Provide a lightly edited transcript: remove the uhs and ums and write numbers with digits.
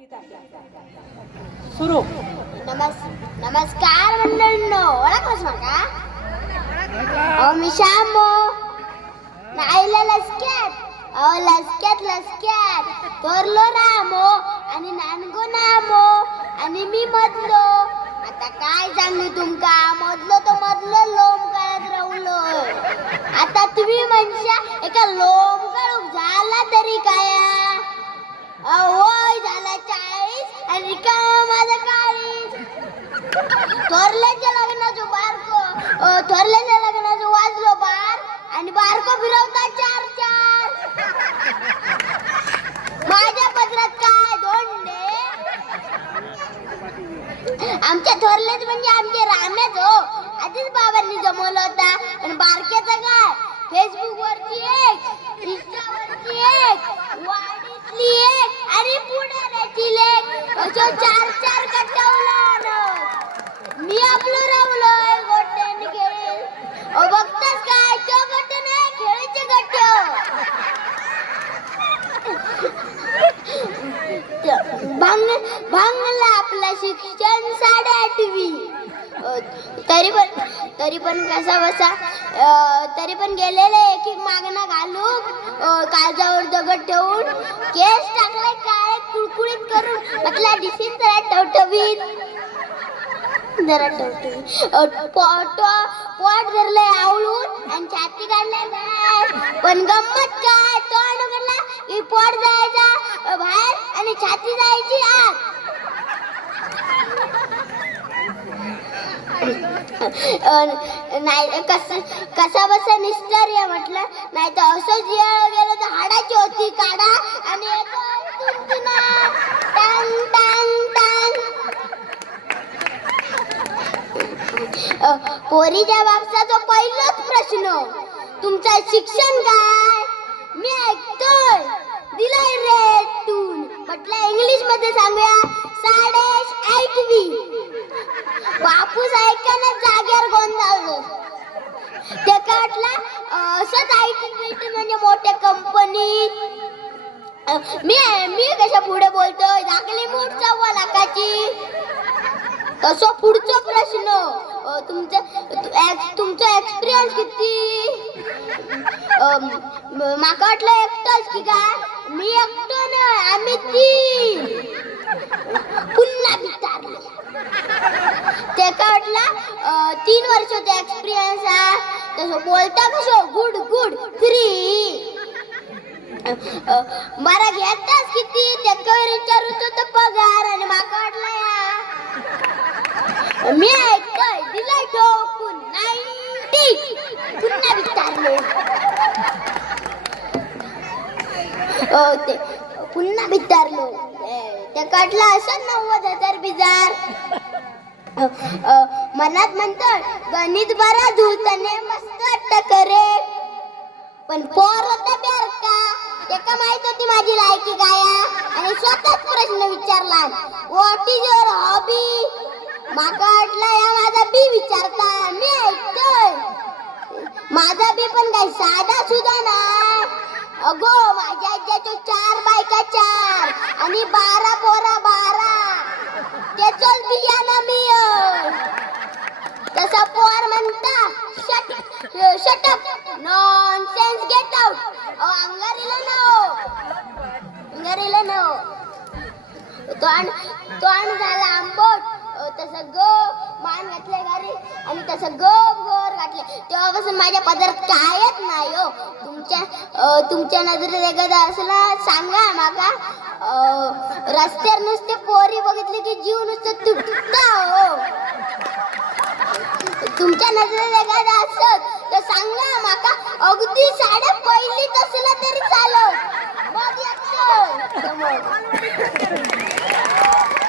सुरू. नमस्कार मंडळींनो, ओळखलंस मला? मी श्यामो नाईला लसक्यात थोरलो रामो आणि नानगो नामो आणि मी मधलो. आता काय सांगू तुमका, मधलो लोम काढत राहुलो. आता तुम्ही म्हणशा एका लोम काढूक झाला तरी काय? वय झाला 40 आणि का माझा 40. थोरल्याच्या लग्नाचं वाजलो बार आणि बारको फिरवता 4 माझ्या पदरात काय धोंडे. आमच्या थोरलेच म्हणजे आमचे रामेच हो. आधीच बाबांनी जमवलं होता. आणि बारक्याचं काय, फेसबुक वरची एक, इंस्टा वरची एक, वाडीतली एक आणि पुण्याची लेक, असं 4 कटवलं. मी आपलं रावलोय गोट्याने खेळेल. बघतास काय, तो गट्ट नाही, खेळायचे गट्ट. भांगला आपला शिक्षण 8.5. तरी पण कसा बसा तरी पण गेलेले एक मागणा घालू, काळजावर दगड ठेवून, केस टाकले काय कुळकुळीत करून, म्हटला दिसेल जरा टवटवीत पोट धरलंय आवळून आणि छाती काढलाय बाहेर. पण गंमत काय, तोंड उघडला की पोट जायचा बाहेर आणि छाती जायची आत. नाही कसा बसा निष्ठर्य म्हटलं. नाही तर असं गेलं तर हाडाची होती काढा आणि टांग टांग टांग. पोरीच्या बापसाचा पहिलाच प्रश्न, तुमचं शिक्षण काय? मी ऐकतोय दिलाय रेटून. म्हटलं इंग्लिश मध्ये सांगूया 8.5. बापूस ऐकायला जाग्यावर गोंधळलो. ते वाटलं असंच IT म्हणजे मोठ्या कंपनीत. मी कशा पुढे बोलतोय, दाखली मूठ 1.25 लाखाची. तसं पुढचा प्रश्न, तुमचा एक्सपिरियन्स किती? माका वाटलं एकटाच की काय. मी एकटो नाही, आम्ही 3. पुन्हा विचारले. ते वाटलं 3 वर्षाचा एक्सपिरियन्स आहे. तसं बोलता कसं गुड 3. मला घेताच किती ते विचारत होतं पगार. आणि माका वाटलं मी ऐकतोय दिलाय ठोकून 90. पुन्हा विचारले. ते पुन्हा विचारलो. ते काढला असं 90,000 बिजार. मनात म्हणतो गणित बरा धुतने मस्त वाटत करे. पण पोर होता प्यार का, एका माहित होती माझी लायकी काय आणि स्वतःच प्रश्न विचारला, व्हॉट इज युअर हॉबी. माका वाटला या माझा बी विचारता. मी ऐकतोय माझा बी पण काही साधा सुद्धा नाही. अगो माझ्या आज्याच्या 4 बायका 4 आणि 12 पोरा 12. त्याचंच बियाणं मी. तसा पोर म्हणता shut up nonsense get out. अंगारीला नो तोंड झाला आंबट. तसं मान घातले घरी आणि तसं गोर घातले. तेव्हापासून माझ्या पदरात कायच नाही हो. तुमच्या नजरेत एखादा असला सांगा माका. रस्त्यावर नुसते पोरी बघितले की जीव नुसतं तुटता हो. तुमच्या नजरेत एखादा असत तर सांगा माका. अगदी 1.5 असला तरी चालत. मग येतो.